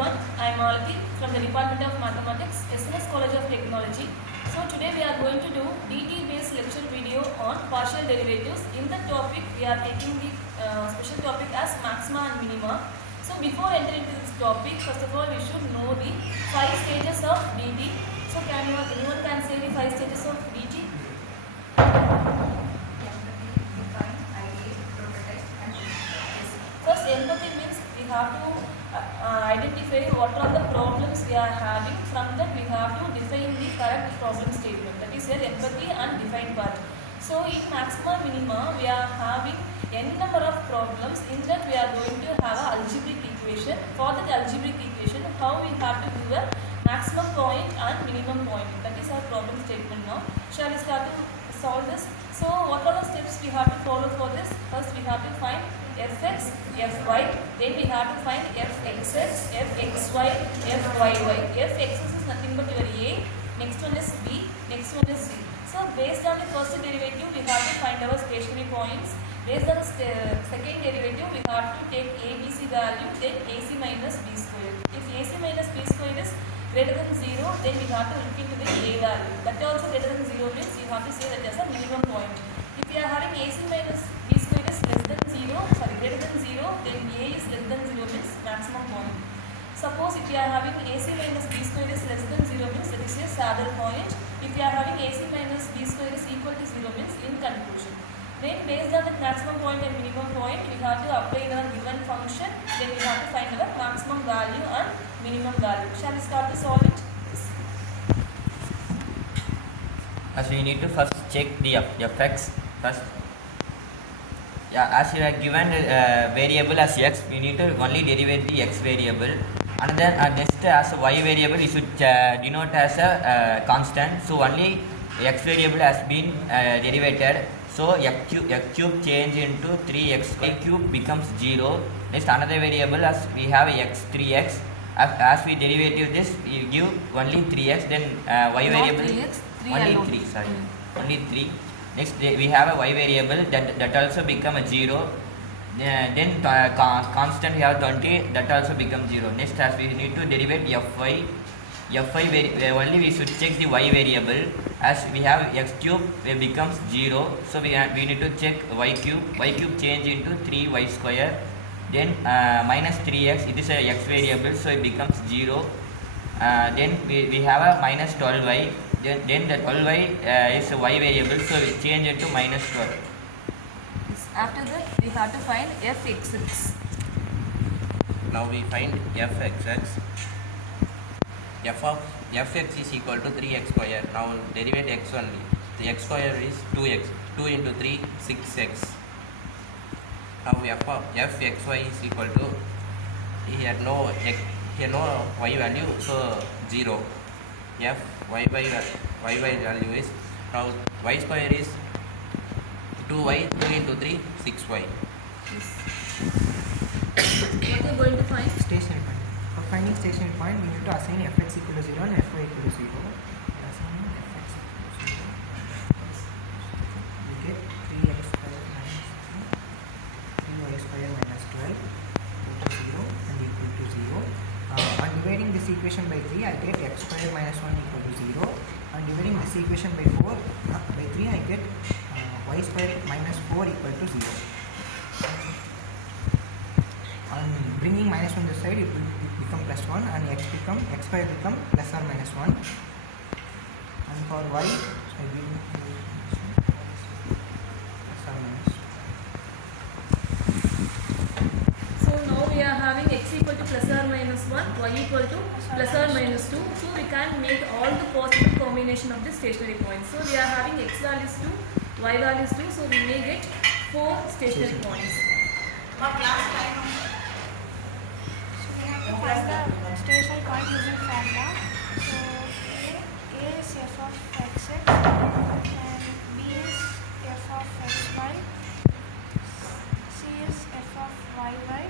everyone, I am Malati from the Department of Mathematics, SNS College of Technology. So today we are going to do DT based lecture video on partial derivatives. In the topic we are taking the special topic as maxima and minima. So before entering into this topic, first of all we should know the 5 stages of DT. So anyone can say the 5 stages of DT? First, empathy means we have to identify what are the problems we are having. From that, we have to define the correct problem statement. That is your empathy and define part. So, in maxima minima, we are having n number of problems. In that, we are going to have an algebraic equation. For that algebraic equation, how we have to do a maximum point and minimum point. That is our problem statement now. Shall we start to solve this? So, what are the steps we have to follow for this? First, we have to find fx, fy, then we have to find fxx, fxy, fyy. Fxx is nothing but your a, next one is b, next one is c. So based on the first derivative, we have to find our stationary points. Based on the second derivative, we have to take a, b, c value, then ac minus b square. If ac minus b square is greater than 0, then we have to look into the a value. That also greater than 0 means you have to say that as a minimum point. If we are having ac minus b square is less than 0, greater than 0, then a is less than 0 means maximum point. Suppose if you are having ac minus b square is less than 0 means that is a saddle point. If you are having ac minus b square is equal to 0 means in conclusion. Then based on the maximum point and minimum point, we have to apply our given function. Then we have to find our maximum value and minimum value. Shall we start to solve it? As we need to first check the fx first. Yeah, as you are given variable as x, we need to only derive the x variable, and then next as a y variable we should denote as a constant. So only x variable has been derivated. So x cube change into 3x, y cube becomes 0. Next another variable as we have x 3x. As we derivative this, we give only 3x. Then y variable 3x, 3 only alone. 3. Sorry, only 3. Next we have a y variable that also become a 0. Then constant we have 20, that also becomes 0. Next as we need to derive fy only we should check the y variable. As we have x cube becomes 0, so we need to check y cube change into 3y square. Then minus 3x, it is a x variable, so it becomes 0. Then we have a minus 12y. Then the 12y is a y variable, so we change it to minus 12. After that, we have to find fxx. Now we find fxx. F of fx is equal to 3x square. Now derivate x only. The x square is 2x. 2 into 3, 6x. Now f of fxy is equal to, here no y value, so 0. y value is, now y square is 2y, 2 into 3, 6y. What are you going to find? Stationary point. For finding stationary point, we need to assign fx equal to 0 and fy equal to 0. Assigning fx equal to 0, we get 3x square minus 3y square minus 12 equal to 0 and equal to 0. On dividing this equation by 3, I get x square minus 1 equal to 0. On dividing this equation by 3, I get y square minus 4 equal to 0. On bringing minus on this side, it will become plus 1 and x square become plus or minus 1. And for y, I will plus or minus 2. So now we are having x equal to plus or minus 1, y equal to plus or minus 2. So we can make all the possible combination of the stationary points. So we are having x values 2, y values 2. So we may get 4 stationary points. So we have to find the stationary point using formula. So A is f of xx and b is f of xy, c is f of yy,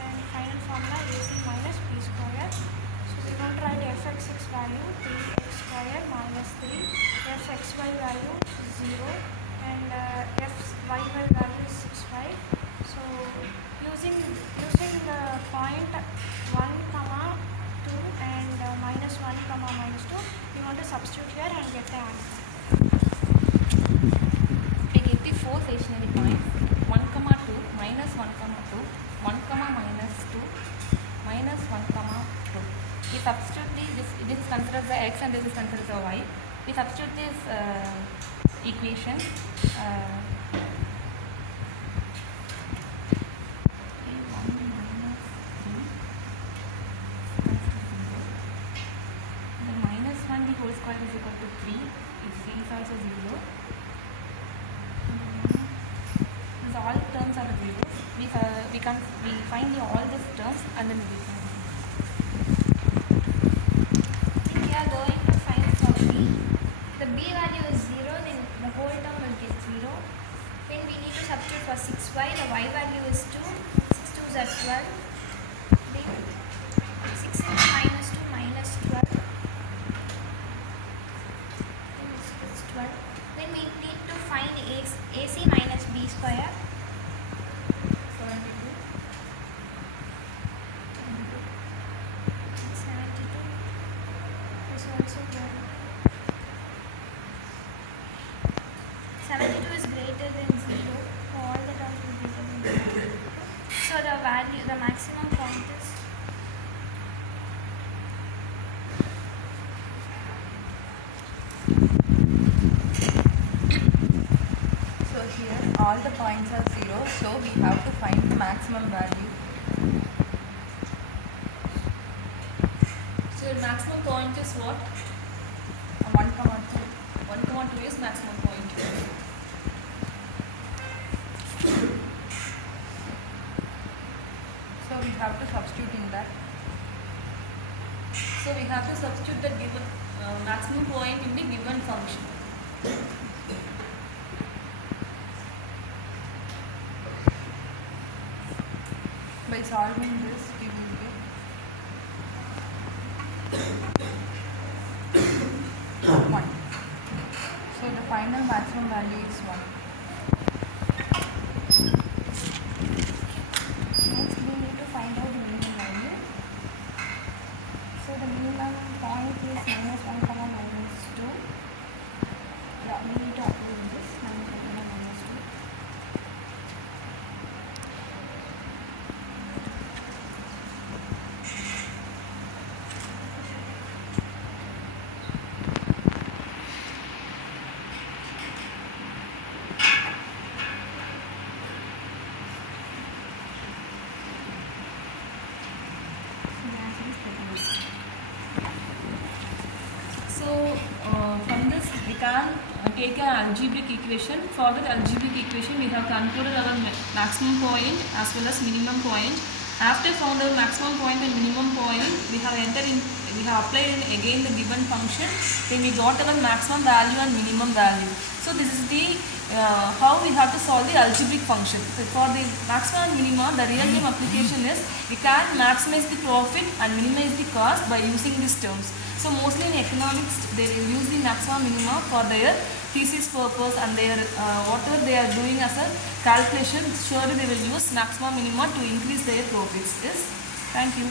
and final formula ac minus b square. So we want to write fxx value 3x square minus 3, fxy value 0, and fyy value is 6y. So using the point 1 comma substitute here and get the answer. We get the 4 stationary points 1, 2, minus 1, 2, 1, minus 2, minus 1, 2. We substitute this is considered the x and this is considered the y. We substitute this equation. Then minus 1 the whole square is equal to 3. It is also 0. These all terms are zeros. We find all these terms and then we find. If we are going to find for b, the b value is 0, then the whole term will get 0. Then we need to substitute for 6y, the y value is 2, 6 2s are 12. Then 6 into minus 2 minus 12. Then it's 12. Then we need to find AC minus b square. 72. 72 is also 12. 72 is greater than 0. So all the terms will be greater than 0. So the maximum point is So here all the points are 0, so we have to find the maximum value. So your maximum point is what? 1, 2. 1, 2 is maximum point. So we have to substitute in that. So we have to substitute the given maximum point in the given function. By solving this, we will get 1. So the final maximum value is 1. Next, we need to find out the minimum value. So the minimum point is minus 1, minus 2. Yeah, we need to apply this minus 1, minus 2. So from this we can take an algebraic equation. For that algebraic equation we have concluded our maximum point as well as minimum point. After found our maximum point and minimum point, we have applied again the given function. Then we got our maximum value and minimum value. So this is the how we have to solve the algebraic function. So for the maximum and minimum, the real time application is we can maximize the profit and minimize the cost by using these terms. So mostly in economics, they will use the maximum minimum for their thesis purpose and their whatever they are doing as a calculation. Surely they will use maximum minimum to increase their profits. Yes. Thank you.